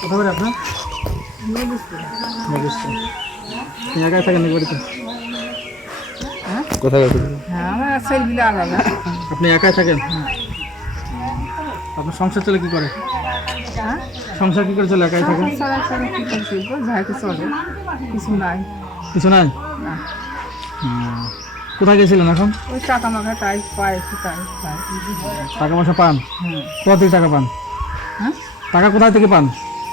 কোথা করে আপনার? আপনি একাই থাকেন নাকি বাড়িতে? কোথায় আপনি একাই থাকেন? আপনার সংসার চলে কি করে? সংসার কি করে চলে একাই থাকেন? কিছু নাই। কিছু নাই? কোথায় গেছিলেন এখন? ওই টাকা মাখা তাই পায় একটু তাই টাকা পয়সা পান? কোথা থেকে টাকা পান? হ্যাঁ, টাকা কোথায় থেকে পান?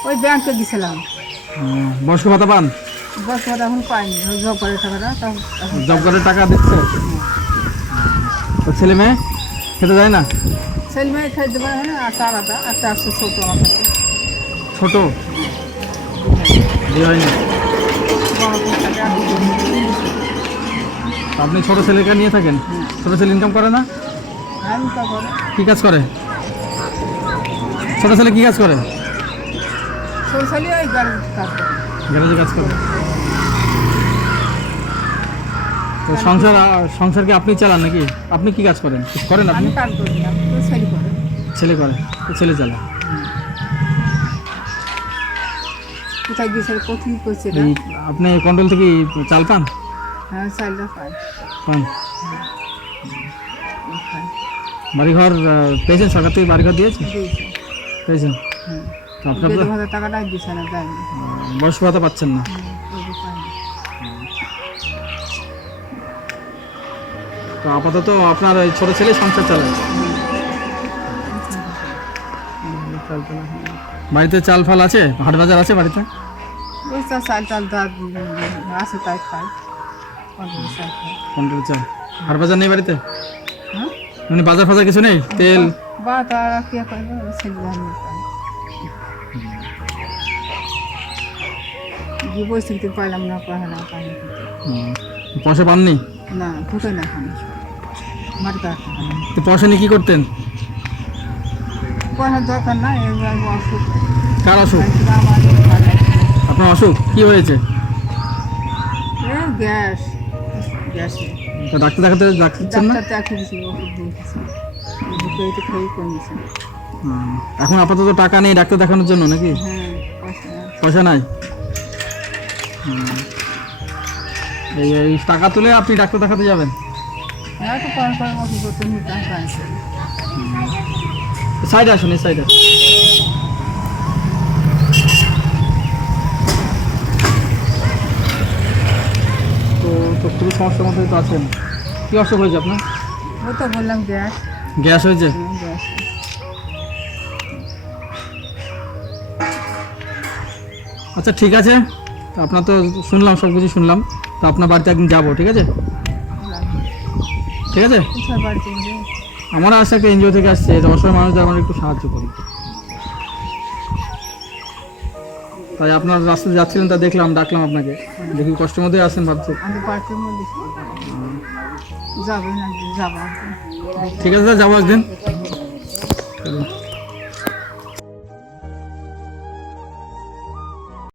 ওই ব্যাংকে গেছিলাম। বয়স্ক ভাতা পান? বস ভাতা এখন পাইনি, ওই জব করে টাকাটা জব করে টাকা দিচ্ছে। তো ছেলে মেয়ে খেতে যায় না? ছেলে মেয়ে খাইতে পারে না, একটা আলাদা, একটা আসছে ছোটো আমার কাছে। ছোট বিয়ে হয়নি? আপনি ছোট ছেলেকে নিয়ে থাকেন? ছোট ছেলে ইনকাম করে না? আমি তো করে কি কাজ করে ছোট ছেলে? কি কাজ করে? ছোটো ছেলে ওই গ্যারেজ কাজ করে। গ্যারেজে কাজ করে। তো সংসার কি আপনি চালান নাকি? আপনি কি কাজ করেন? কিছু করেন আপনি? আমি কাজ করি না, তো ছেলে করে। ছেলে করে? তো ছেলে চালায়। কোথায় গেছে কোথায় করছে না? আপনি কন্ট্রোল থেকে চাল পান? হ্যাঁ, চালটা পাই। পান। বাড়িঘর পেয়েছেন? সরকার থেকে বাড়িঘর দিয়েছে? পেয়েছেন? তো আপনার টাকাটা দিচ্ছে না, দেয়নি। বয়স্ক ভাতা পাচ্ছেন না? তো আপাতত আপনার ওই ছোট ছেলে সংসার চালায়। বাড়িতে চাল ফাল আছে? হাট বাজার আছে বাড়িতে? ওই চাল আছে তাই খাই। কন্ট্রোল চাল। হাট বাজার নেই বাড়িতে? হ্যাঁ, মানে বাজার ফাজার কিছু নেই? তেল বা তারা কি করবে? ছেলে যে পরিস্থিতি পাইলাম না, পড়াশোনা পাইনি। পয়সা পাননি? না, ঢুকে না এখন মাটিতে। তো পয়সা নিয়ে কি করতেন? পয়সার দরকার না, অসুখ। কার অসুখ? আপনার অসুখ কি হয়েছে? গ্যাস গ্যাসে ডাক্তার দেখাতে ডাকছেন না? এখন আপাতত টাকা নেই ডাক্তার দেখানোর জন্য নাকি? পয়সা নাই? এই টাকা তুলে আপনি ডাক্তার দেখাতে যাবেন? সাইডে আসুন, এই সাইডে। তো খুবই সমস্যার মধ্যে তো আছেন। কি অসুখ হয়েছে আপনার? ও তো বললাম গ্যাস। গ্যাস হয়েছে? গ্যাস। আচ্ছা ঠিক আছে, আপনার তো শুনলাম, সব কিছু শুনলাম। তো আপনার বাড়িতে একদিন যাবো, ঠিক আছে? ঠিক আছে। আমরা আসছে একটা এনজিও থেকে আসছে, অসহায় মানুষদের আমরা একটু সাহায্য করি। তাই আপনার রাস্তাতে যাচ্ছিলেন, তা দেখলাম, ডাকলাম আপনাকে। দেখি কষ্টের মধ্যে আছেন ভাবছি। ঠিক আছে, যাবো একদিন।